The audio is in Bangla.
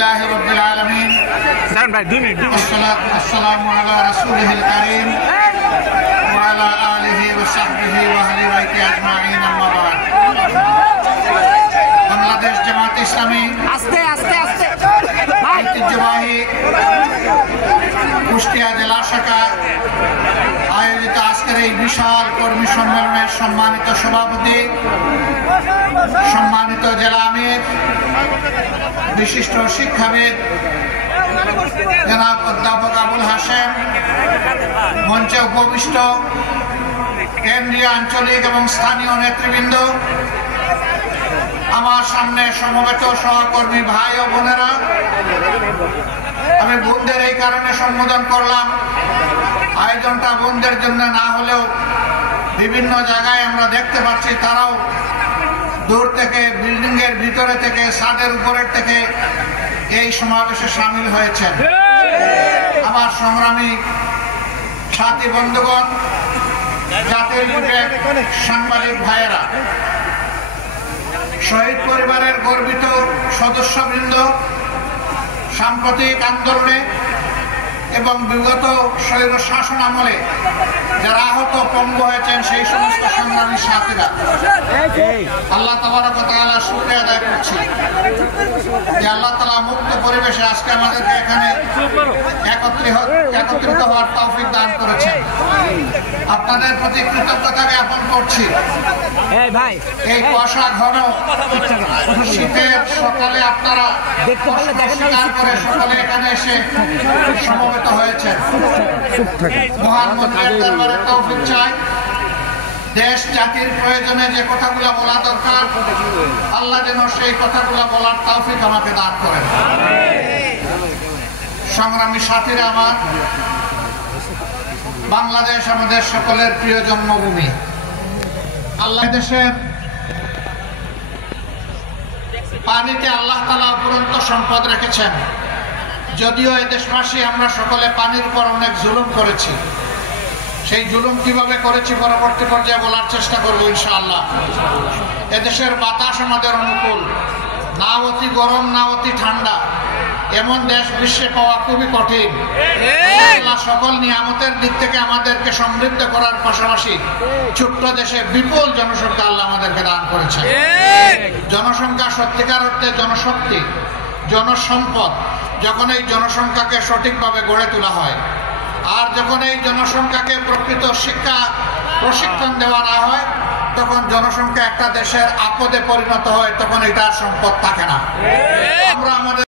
আলহামদুলিল্লাহি রাব্বিল আলামিন والصلاة والسلام على رسوله الكريم وعلى آله وصحبه وأهل بيته أجمعين أما بعد বাংলাদেশ জামাত ইসলামী ঐতিহ্যবাহী কুষ্টিয়া জেলা শাখা আয়োজিত আজকের এই বিশাল কর্মী সম্মেলনের সম্মানিত সভাপতি, সম্মানিত জেলা আমির, বিশিষ্ট শিক্ষাবিদ জনাব অধ্যাপক আবুল হাশেম, মঞ্চে উপবিষ্ট কেন্দ্রীয়, আঞ্চলিক এবং স্থানীয় নেতৃবৃন্দ, আমার সামনে সমবেত সহকর্মী ভাই ও বোনেরা, আমি বোনদের এই কারণে সম্বোধন করলাম, আয়োজনটা বোনদের জন্য না হলেও বিভিন্ন জায়গায় আমরা দেখতে পাচ্ছি তারাও দূর থেকে, বিল্ডিং এর ভিতরে থেকে, ছাদের উপরের থেকে এই সমাবেশে সামিল হয়েছেন। আমার সংগ্রামী সাথী বন্ধুগণ, জাতির সাংবাদিক ভাইয়েরা, শহীদ পরিবারের গর্বিত সদস্যবৃন্দ, সাম্প্রতিক আন্দোলনে এবং বিগত স্বৈর শাসন আমলে যারা আহত পঙ্গু হয়েছেন সেই সমস্ত সংগ্রামী সাথীরা, আল্লাহ তাবারক ওয়া তাআলা শুকরিয়া আদায় করছি যে আল্লাহ তাআলা মুক্ত পরিবেশে আজকে আমাদেরকে এখানে একত্রিত হওয়ার তৌফিক দান করেছেন। আপনাদের প্রতি কৃতজ্ঞতা জ্ঞাপন করছি। এই কুয়াশা ঘন শীতের সকালে আপনারা স্বীকার করে সকলে এখানে এসে সমবেত হয়েছেন। মহান মুক্তির দরবারে তৌফিক চাই, দেশ জাতির প্রয়োজনে যে কথাগুলো বলা দরকার আল্লাহ যেন সেই কথাগুলো বলার তৌফিক আমাকে দান করেন। সংগ্রামী সাথীরা আমার, বাংলাদেশ আমাদের সকলের প্রিয় জন্মভূমি। আল্লাহ দেশের পানিতে আল্লাহ তাআলা অপরন্ত সম্পদ রেখেছেন। যদিও এই দেশবাসী আমরা সকলে পানির উপর অনেক জুলুম করেছি, সেই জুলুম কিভাবে করেছি পরবর্তী পর্যায়ে বলার চেষ্টা করবো ইনশাআল্লাহ। এদেশের বাতাস আমাদের অনুকূল, না অতি গরম না অতি ঠান্ডা, এমন দেশ বিশ্বে পাওয়া খুবই কঠিন। আল্লাহ সকল নিয়ামতের দিক থেকে আমাদেরকে সমৃদ্ধ করার পাশাপাশি ছোট্ট দেশে বিপুল জনসংখ্যা আল্লাহ আমাদেরকে দান করেছে। জনসংখ্যা সত্যিকার অর্থে জনশক্তি, জনসম্পদ। যখন এই জনসংখ্যাকে সঠিকভাবে গড়ে তোলা হয় আর যখন এই জনসংখ্যাকে প্রকৃত শিক্ষা প্রশিক্ষণ দেওয়া না হয়, তখন জনসংখ্যা একটা দেশের আপদে পরিণত হয়, তখন এটার সম্পদ থাকে না।